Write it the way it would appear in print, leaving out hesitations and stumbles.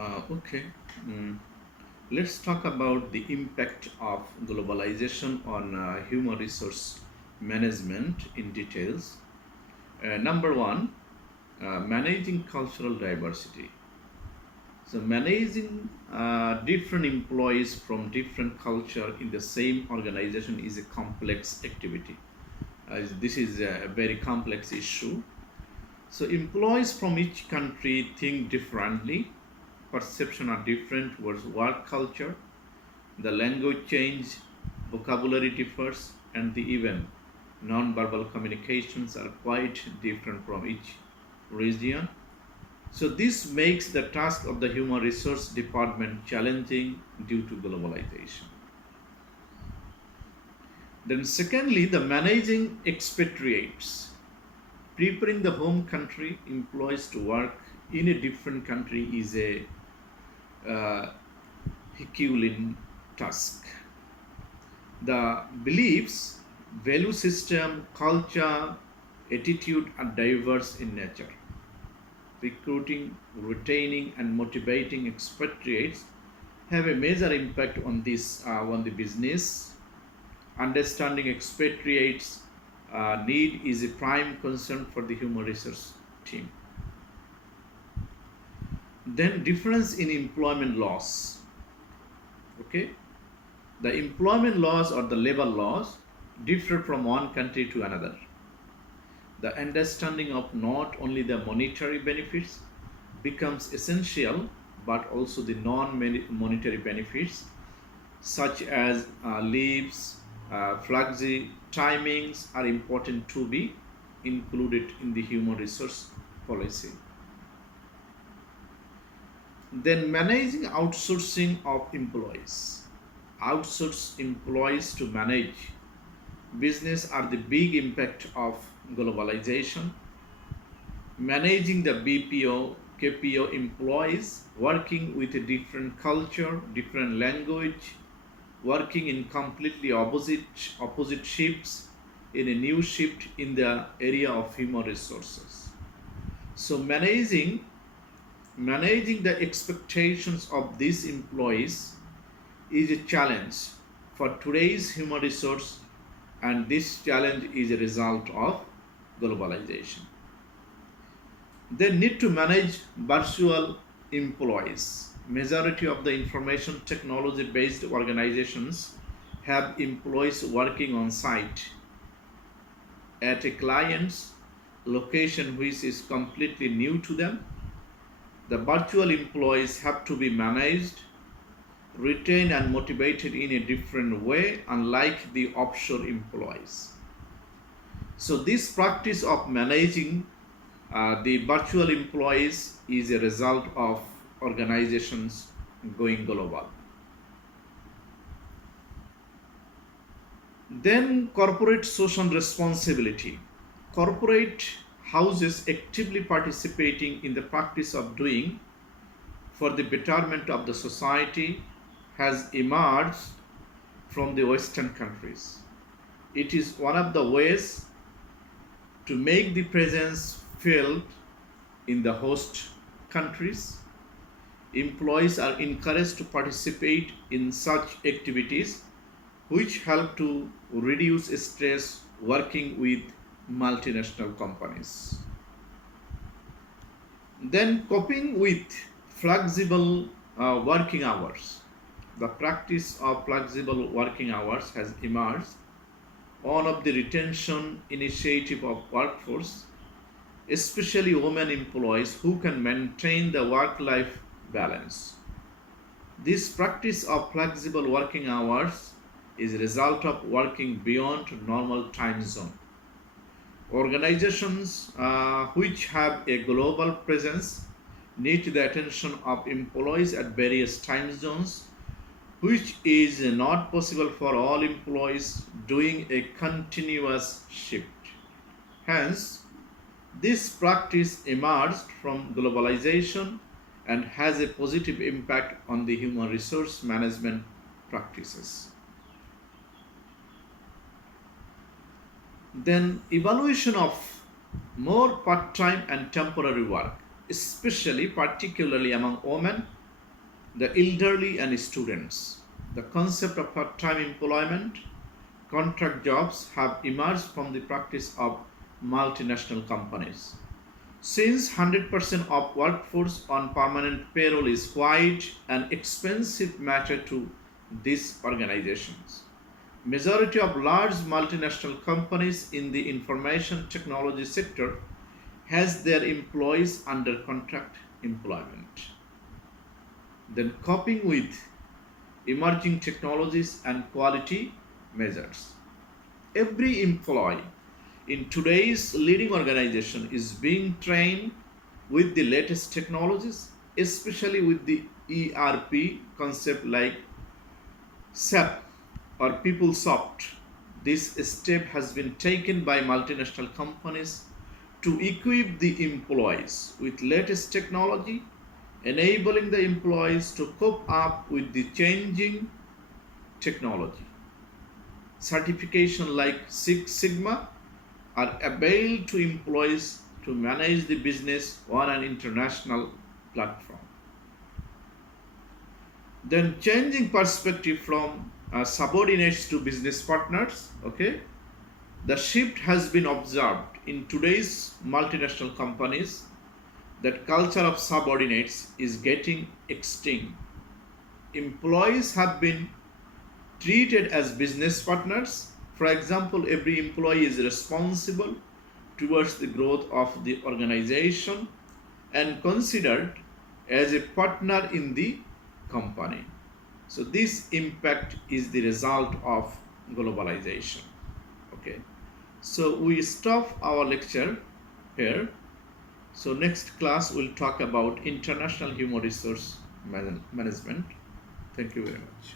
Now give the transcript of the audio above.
Okay. Mm. Let's talk about the impact of globalization on human resource management in details. Number one, managing cultural diversity. So managing different employees from different culture in the same organization is a complex activity. This is a very complex issue. So employees from each country think differently, perception are different towards work culture, the language change, vocabulary differs, and the even non-verbal communications are quite different from each region. So this makes the task of the human resource department challenging due to globalization. Then secondly, the managing expatriates. Preparing the home country employees to work in a different country is a uh, Herculean task. The beliefs, value system, culture, attitude are diverse in nature. Recruiting, retaining, and motivating expatriates have a major impact on this on the business. Understanding expatriates' need is a prime concern for the human resource team. Then difference in employment laws. Okay, the employment laws or the labor laws differ from one country to another. The understanding of not only the monetary benefits becomes essential, but also the non-monetary benefits such as leaves, flexi timings are important to be included in the human resource policy. Then managing outsourcing of employees. Outsource employees to manage business are the big impact of globalization. Managing the BPO, KPO employees working with a different culture, different language, working in completely opposite shifts in a new shift in the area of human resources. So managing the expectations of these employees is a challenge for today's human resource, and this challenge is a result of globalization. They need to manage virtual employees. Majority of the information technology based organizations have employees working on site at a client's location which is completely new to them. The virtual employees have to be managed, retained, and motivated in a different way, unlike the offshore employees. So, this practice of managing the virtual employees is a result of organizations going global. Then, corporate social responsibility. Corporate houses actively participating in the practice of doing for the betterment of the society has emerged from the Western countries. It is one of the ways to make the presence felt in the host countries. Employees are encouraged to participate in such activities which help to reduce stress working with multinational companies. Then, coping with flexible working hours. The practice of flexible working hours has emerged one of the retention initiative of workforce, especially women employees who can maintain the work-life balance. This practice of flexible working hours is a result of working beyond normal time zone. Organizations which have a global presence need the attention of employees at various time zones, which is not possible for all employees doing a continuous shift. Hence, this practice emerged from globalization and has a positive impact on the human resource management practices. Then, evaluation of more part time and temporary work, especially particularly among women the elderly and students. The concept of part-time employment, contract jobs have emerged from the practice of multinational companies. Since 100% of workforce on permanent payroll is quite an expensive matter to these organizations. Majority of large multinational companies in the information technology sector has their employees under contract employment. Then coping with emerging technologies and quality measures. Every employee in today's leading organization is being trained with the latest technologies, especially with the ERP concept like SAP or PeopleSoft. This step has been taken by multinational companies to equip the employees with latest technology, enabling the employees to cope up with the changing technology. Certification like Six Sigma are available to employees to manage the business on an international platform. Then changing perspective from subordinates to business partners. Okay, the shift has been observed in today's multinational companies that culture of subordinates is getting extinct. Employees have been treated as business partners. For example, every employee is responsible towards the growth of the organization and considered as a partner in the company. So this impact is the result of globalization. Okay. So we stop our lecture here. So next class we'll talk about international human resource management. Thank you very much.